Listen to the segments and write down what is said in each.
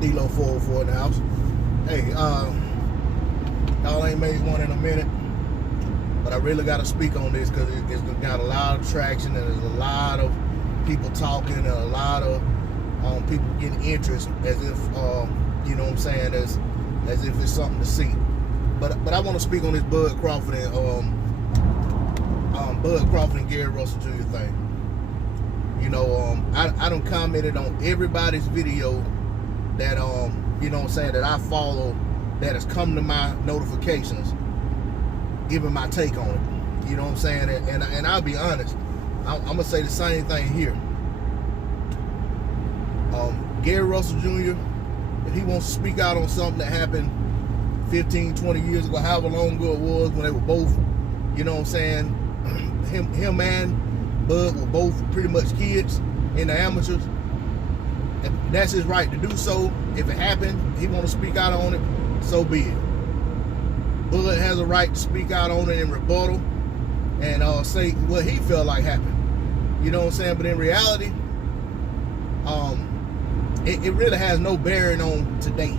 D-Lo 404 in the house. Hey, y'all ain't made one in a minute, but I really got to speak on this because it's got a lot of traction and there's a lot of people talking and a lot of people getting interest as if, you know what I'm saying, as if it's something to see. But I want to speak on this Bud Crawford and Gary Russell Jr. thing. You know, I done commented on everybody's video that, you know what I'm saying, that I follow, that has come to my notifications, giving my take on it. You know what I'm saying? And I'll be honest, I'm going to say the same thing here. Gary Russell Jr., if he wants to speak out on something that happened 15, 20 years ago, however long ago it was, when they were both, you know what I'm saying, him and Bud were both pretty much kids in the amateurs. That's his right to do so. If it happened, he want to speak out on it, so be it. Bud has a right to speak out on it in rebuttal and say what he felt like happened. You know what I'm saying? But in reality, it really has no bearing on today.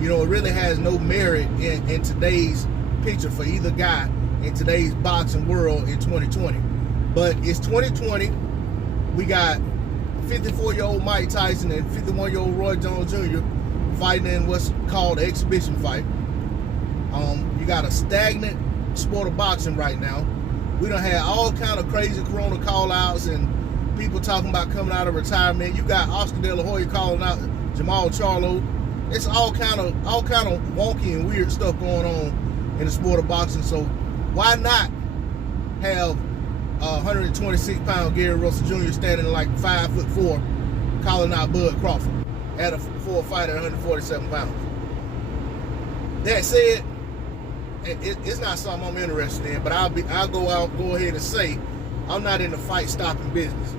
You know, it really has no merit in today's picture for either guy in today's boxing world in 2020. But it's 2020. We got 54-year-old Mike Tyson and 51-year-old Roy Jones Jr. fighting in what's called an exhibition fight. You got a stagnant sport of boxing right now. We done had all kind of crazy corona call-outs and people talking about coming out of retirement. You got Oscar De La Hoya calling out Jamal Charlo. It's all kind of wonky and weird stuff going on in the sport of boxing. So why not have 126-pound Gary Russell Jr. standing like 5'4", calling out Bud Crawford for a fight at 147 pounds. That said, it's not something I'm interested in, but I'll go ahead and say I'm not in the fight stopping business.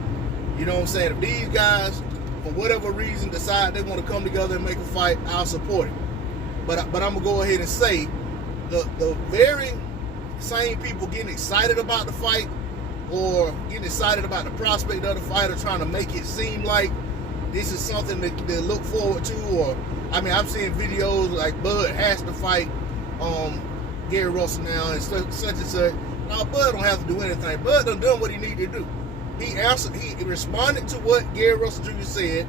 You know what I'm saying? If these guys, for whatever reason, decide they want to come together and make a fight, I'll support it. But I'm gonna go ahead and say the very same people getting excited about the fight or getting excited about the prospect of the fight or trying to make it seem like this is something to look forward to, or I mean, I'm seeing videos like Bud has to fight Gary Russell now and such and such. Now Bud don't have to do anything. Bud done what he needed to do. He responded to what Gary Russell Jr. said,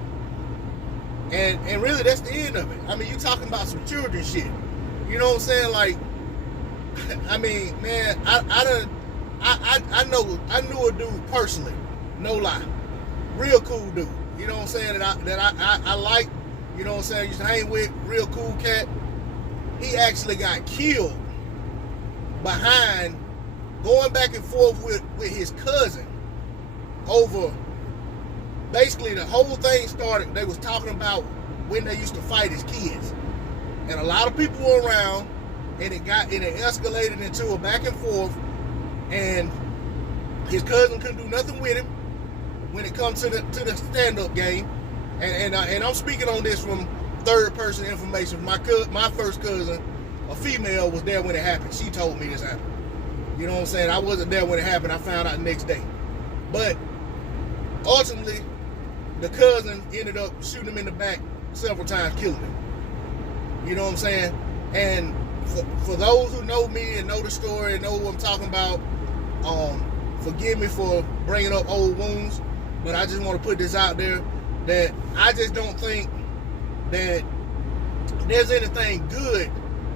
and really that's the end of it. I mean, you talking about some children shit. You know what I'm saying? Like, I mean, man, I knew a dude personally, no lie, real cool dude. You know what I'm saying? That I like. You know what I'm saying? Used to hang with, real cool cat. He actually got killed behind going back and forth with his cousin over. Basically, the whole thing started. They was talking about when they used to fight as kids, and a lot of people were around, and it escalated into a back and forth, and his cousin couldn't do nothing with him when it comes to the stand-up game, and I'm speaking on this from third-person information. My first cousin, a female, was there when it happened. She told me this happened. You know what I'm saying? I wasn't there when it happened. I found out the next day, but ultimately, the cousin ended up shooting him in the back several times, killing him. You know what I'm saying? And for those who know me and know the story and know what I'm talking about, forgive me for bringing up old wounds, but I just want to put this out there that I just don't think that there's anything good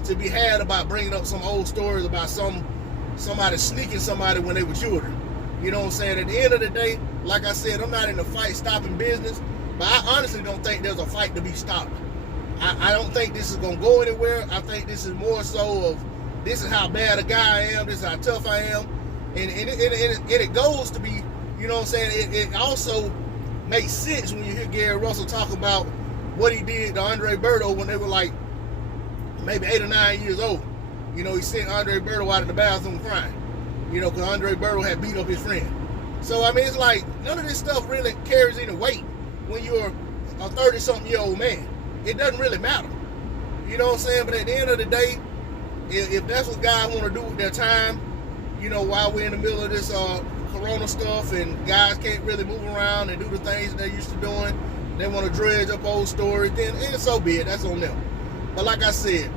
to be had about bringing up some old stories about somebody sneaking somebody when they were children. You know what I'm saying? At the end of the day, like I said, I'm not in the fight stopping business, but I honestly don't think there's a fight to be stopped. I don't think this is going to go anywhere. I think this is more so of, this is how bad a guy I am, this is how tough I am, and it goes to be, you know what I'm saying, it also makes sense when you hear Gary Russell talk about what he did to Andre Berto when they were like maybe 8 or 9 years old. You know, he sent Andre Berto out of the bathroom crying, you know, because Andre Berto had beat up his friend. So, I mean, it's like, none of this stuff really carries any weight when you're a 30-something-year-old man. It doesn't really matter. You know what I'm saying? But at the end of the day, if that's what guys want to do with their time, you know, while we're in the middle of this corona stuff and guys can't really move around and do the things that they're used to doing, they want to dredge up old stories, then so be it. That's on them. But like I said,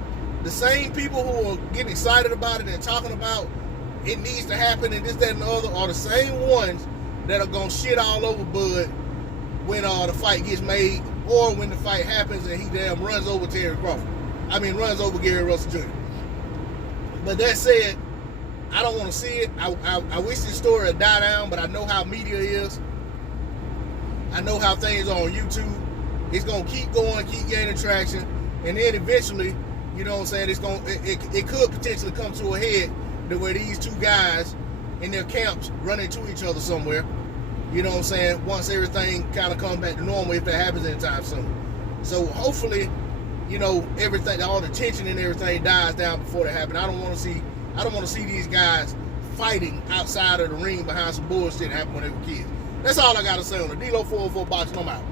the same people who are getting excited about it and talking about it needs to happen and this, that, and the other are the same ones that are going to shit all over Bud when the fight gets made or when the fight happens and he damn runs over Crawford. Runs over Gary Russell Jr. But that said, I don't want to see it. I wish this story would die down, but I know how media is. I know how things are on YouTube. It's going to keep going, keep gaining traction, and then eventually, you know what I'm saying, it could potentially come to a head to where these two guys in their camps run into each other somewhere. You know what I'm saying? Once everything kind of comes back to normal, if that happens anytime soon. So hopefully, you know, everything, all the tension and everything dies down before that happens. I don't want to see these guys fighting outside of the ring behind some bullshit that happened when they were kids. That's all I got to say on the D-Lo 404 Boxing. I'm out.